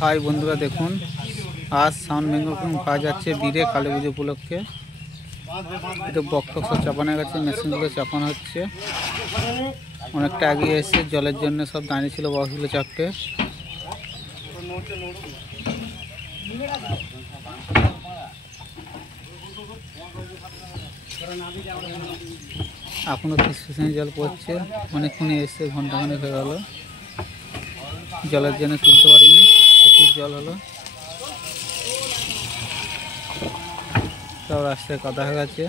High বন্ধুরা, দেখুন আজ সাউন্ড বেঙ্গল পাওয়া যাচ্ছে বীরে কালী পুজো উপলক্ষে। এটা বক্স চাপানো গেছে, মেশিনগুলো চাপানো হচ্ছে। অনেকটা এগিয়ে এসছে, জলের জন্য সব দাঁড়িয়ে ছিল বক্সগুলো চাপতে। এখনো ফিসফিসানি জল পড়ছে, অনেকক্ষণই এসছে, ঘন্টাখানেক হয়ে গেল। জলের জন্য তুলতে পারিনি, প্রচুর জল হলো, সব রাস্তায় কাদা হয়ে গেছে।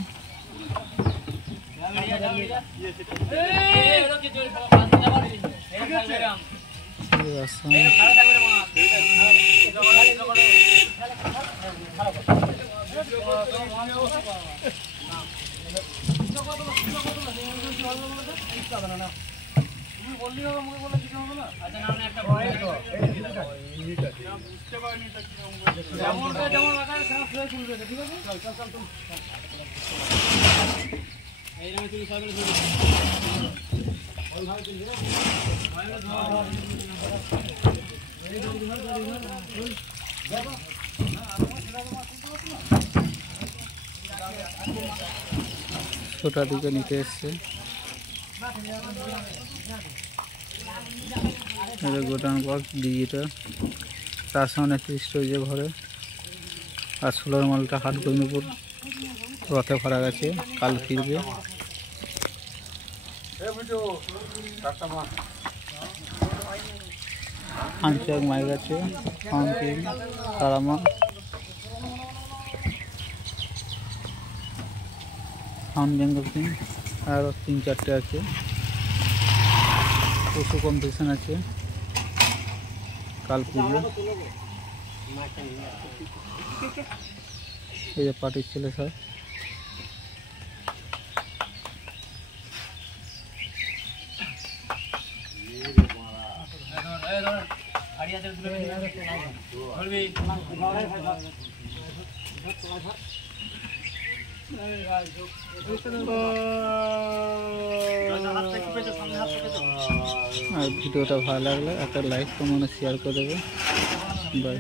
ছোটা দিকে নিতে এসছে, গোডাউন বক্স ডিজিটাল। তার সামনে একটি স্টোরেজের ঘরে। আর 16 মালটা হাট গোবিন্দপুর রথে ভরা গেছে, কাল ফিরবে। আঞ্চলিক মাইক আছে, তারামা, সাউন্ড বেঙ্গল কিং, আরও 3-4টে আছে। পশু কম্পিটিশন আছে, কাল পুজো। এই যে পার্টির ছেলে সব। আর ভিডিওটা ভালো লাগলে একটা লাইক কমেন্ট শেয়ার করে দেবে। বাই।